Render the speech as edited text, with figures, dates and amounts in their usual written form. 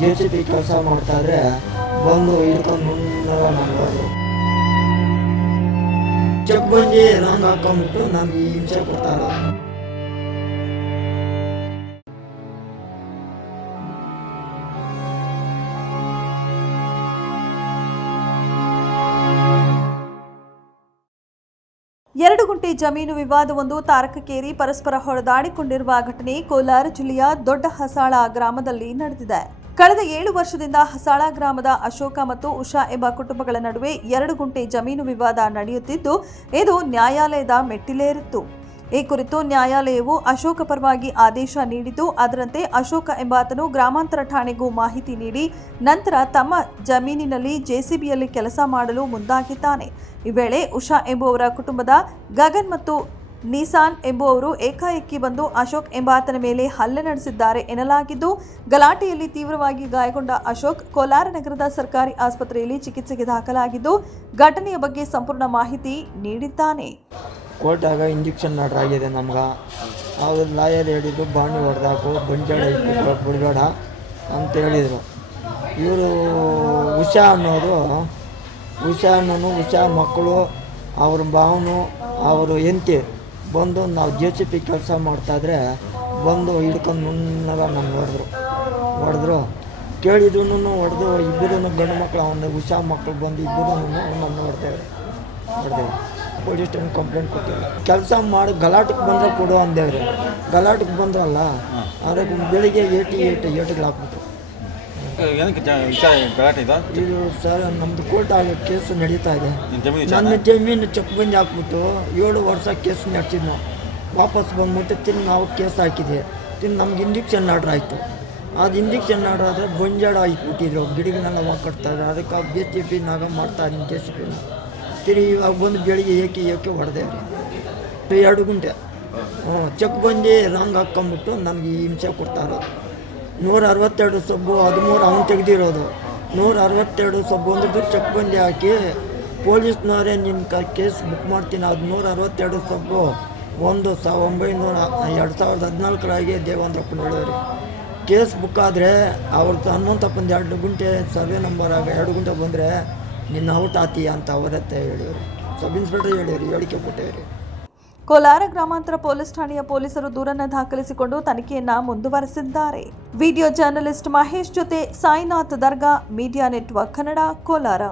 JCB ಕೆಲಸ ಮಾಡ್ತಾ ಇದ್ರೆ ಬಂದು ಹಿಡ್ಕೊಂಡು ನೋಡೋದು ಚೆಕ್ ಬಂದು ರಾಂಗ್ ಹಾಕೊಂಡ್ಬಿಟ್ಟು ನಮ್ಗೆ ಹಿಂಸೆ ಕೊಡ್ತಾರೆ. ಎರಡು ಗುಂಟೆ ಜಮೀನು ವಿವಾದವೊಂದು ತಾರಕಕ್ಕೇರಿ ಪರಸ್ಪರ ಹೊಡೆದಾಡಿಕೊಂಡಿರುವ ಘಟನೆ ಕೋಲಾರ ಜಿಲ್ಲೆಯ ದೊಡ್ಡ ಹಸಾಳ ಗ್ರಾಮದಲ್ಲಿ ನಡೆದಿದೆ. ಕಳೆದ 7 ವರ್ಷದಿಂದ ಹಸಾಳ ಗ್ರಾಮದ ಅಶೋಕ ಮತ್ತು ಉಷಾ ಎಂಬ ಕುಟುಂಬಗಳ ನಡುವೆ 2 ಗುಂಟೆ ಜಮೀನು ವಿವಾದ ನಡೆಯುತ್ತಿದ್ದು, ಇದು ನ್ಯಾಯಾಲಯದ ಮೆಟ್ಟಿಲೇರಿತ್ತು. ಈ ಕುರಿತು ನ್ಯಾಯಾಲಯವು ಅಶೋಕ ಪರವಾಗಿ ಆದೇಶ ನೀಡಿದ್ದು, ಅದರಂತೆ ಅಶೋಕ ಎಂಬಾತನು ಗ್ರಾಮಾಂತರ ಠಾಣೆಗೂ ಮಾಹಿತಿ ನೀಡಿ ನಂತರ ತಮ್ಮ ಜಮೀನಿನಲ್ಲಿ JCBಯಲ್ಲಿ ಕೆಲಸ ಮಾಡಲು ಮುಂದಾಗಿದ್ದಾನೆ. ಈ ವೇಳೆ ಉಷಾ ಎಂಬುವವರ ಕುಟುಂಬದ ಗಗನ್ ಮತ್ತು ನಿಸಾನ್ ಎಂಬುವವರು ಏಕಾಏಕಿ ಬಂದು ಅಶೋಕ್ ಎಂಬಾತನ ಮೇಲೆ ಹಲ್ಲೆ ನಡೆಸಿದ್ದಾರೆ ಎನ್ನಲಾಗಿದ್ದು, ಗಲಾಟೆಯಲ್ಲಿ ತೀವ್ರವಾಗಿ ಗಾಯಗೊಂಡ ಅಶೋಕ್ ಕೋಲಾರ ನಗರದ ಸರ್ಕಾರಿ ಆಸ್ಪತ್ರೆಯಲ್ಲಿ ಚಿಕಿತ್ಸೆಗೆ ದಾಖಲಾಗಿದ್ದು, ಘಟನೆಯ ಬಗ್ಗೆ ಸಂಪೂರ್ಣ ಮಾಹಿತಿ ನೀಡಿದ್ದಾನೆ. ಕೋರ್ಟಾಗ ಇಂಜೆಕ್ಷನ್ ಆರ್ಡರ್ ಆಗಿದೆ. ನಮ್ಗೆ ಅವ್ರ ಲಾಯರ್ ಹೇಳಿದ್ರು ಬಾಣಿ ಹೊಡೆದಾಕು ಬಂಜಾಡ ಇಟ್ಟು ಬಿಡಬೇಡ ಅಂತ ಹೇಳಿದರು. ಇವರು ಉಷಾ ಉಷಾ ಮಕ್ಕಳು ಅವ್ರ ಭಾವನು ಅವರು ಹೆಂಡತಿ ಬಂದು ನಾವು JCB ಕೆಲಸ ಮಾಡ್ತಾಯಿದ್ರೆ ಬಂದು ಹಿಡ್ಕೊಂಡು ನುಣ್ಣಗ ನಾನು ಹೊಡೆದ್ರು ಕೇಳಿದ್ರು ಹೊಡೆದು ಇಬ್ಬರೂ ಗಂಡು ಮಕ್ಕಳು ಅವನ ಉಷಾ ಮಕ್ಕಳು ಬಂದು ಇಬ್ಬರೂ ನನ್ನ ಹೊಡೆದೇವೆ. ಪೊಲೀಸ್ ಸ್ಟೇಷನ್ ಕಂಪ್ಲೇಂಟ್ ಕೊಟ್ಟಿಲ್ಲ. ಕೆಲಸ ಮಾಡಿ ಗಲಾಟೆಗೆ ಬಂದರೆ ಕೊಡು ಅಂದೇವ್ರಿ. ಗಲಾಟೆಗೆ ಬಂದ್ರಲ್ಲ, ಅದಕ್ಕೆ ಬೆಳಿಗ್ಗೆ ಏಟಿಗೆ ಹಾಕ್ಬಿಟ್ಟು ಇದು ಸರ್ ನಮ್ಮದು ಕೋರ್ಟ್ ಆಗೋ ಕೇಸ್ ನಡೀತಾ ಇದೆ. ನನ್ನ ಜಮೀನು ಚೆಕ್ ಬಂದು ಹಾಕ್ಬಿಟ್ಟು 7 ವರ್ಷ ಕೇಸ್ ನಡೆಸಿದ್ದು ನಾವು ವಾಪಸ್ ಬಂದ್ಬಿಟ್ಟು ನಾವು ಕೇಸ್ ಹಾಕಿದ್ವಿ. ನಮ್ಗೆ ಇಂಜೆಕ್ಷನ್ ಆರ್ಡ್ರ್ ಆಯಿತು. ಅದು ಇಂಜೆಕ್ಷನ್ ಆರ್ಡ್ರ್ ಆದರೆ ಬಂಜಾಡ ಹಾಕ್ಬಿಟ್ಟಿದ್ರು, ಗಿಡಗಳನ್ನೆಲ್ಲ ಕಟ್ತಾರೆ. ಅದಕ್ಕೆ JCBನಾಗ ಮಾಡ್ತಾಯಿದ್ದೀನಿ JCBನ. ಇವಾಗ ಬಂದು ಬೆಳಿಗ್ಗೆ ಏಕೆ ಹೊಡೆದೇವ್ರಿ 2 ಗುಂಟೆ ಚೆಕ್ ಬಂದು ರಾಂಗ್ ಹಾಕ್ಕೊಂಬಿಟ್ಟು ನಮ್ಗೆ ಹಿಂಸೆ ಕೊಡ್ತಾರೆ. 162 ಸಬ್ಬು 13 ಅವ್ನು ತೆಗೆದಿರೋದು. 162 ಸಬ್ಬು ಅಂದ್ರದ್ದು ಚೆಕ್ ಬಂದು ಹಾಕಿ ಪೊಲೀಸ್ನವರೇ ನಿನ್ನ ಕೇಸ್ ಬುಕ್ ಮಾಡ್ತೀನಿ. ಅದು 162 ಸಬ್ಬು 2014 ದೇವೇಂದ್ರಪ್ಪನ ಹೇಳಿದ್ರಿ. ಕೇಸ್ ಬುಕ್ ಆದರೆ ಅವ್ರದ್ದು ಹನುಮಂತಪ್ಪನ 2 ಗುಂಟೆ ಸರ್ವೆ ನಂಬರ್ ಆಗ 2 ಗುಂಟೆ ಬಂದರೆ ನಿನ್ನ ಔಟ್ ಆತೀಯ ಅಂತ ಅವರತ್ತೆ ಹೇಳಿದ್ರು. ಸಬ್ ಇನ್ಸ್ಪೆಕ್ಟರ್ ಹೇಳಿರಿ, ಹೇಳಿಕೆ ಕೊಟ್ಟೇವ್ರಿ. ಕೋಲಾರ ಗ್ರಾಮಾಂತರ ಪೊಲೀಸ್ ಠಾಣೆಯ ಪೊಲೀಸರು ದೂರನ್ನು ದಾಖಲಿಸಿಕೊಂಡು ತನಿಖೆಯನ್ನ ಮುಂದುವರೆಸಿದ್ದಾರೆ. ವಿಡಿಯೋ ಜರ್ನಲಿಸ್ಟ್ ಮಹೇಶ್ ಜೊತೆ ಸಾಯಿನಾಥ್ ದರ್ಗಾ, ಮೀಡಿಯಾ ನೆಟ್ವರ್ಕ್ ಕನ್ನಡ, ಕೋಲಾರ.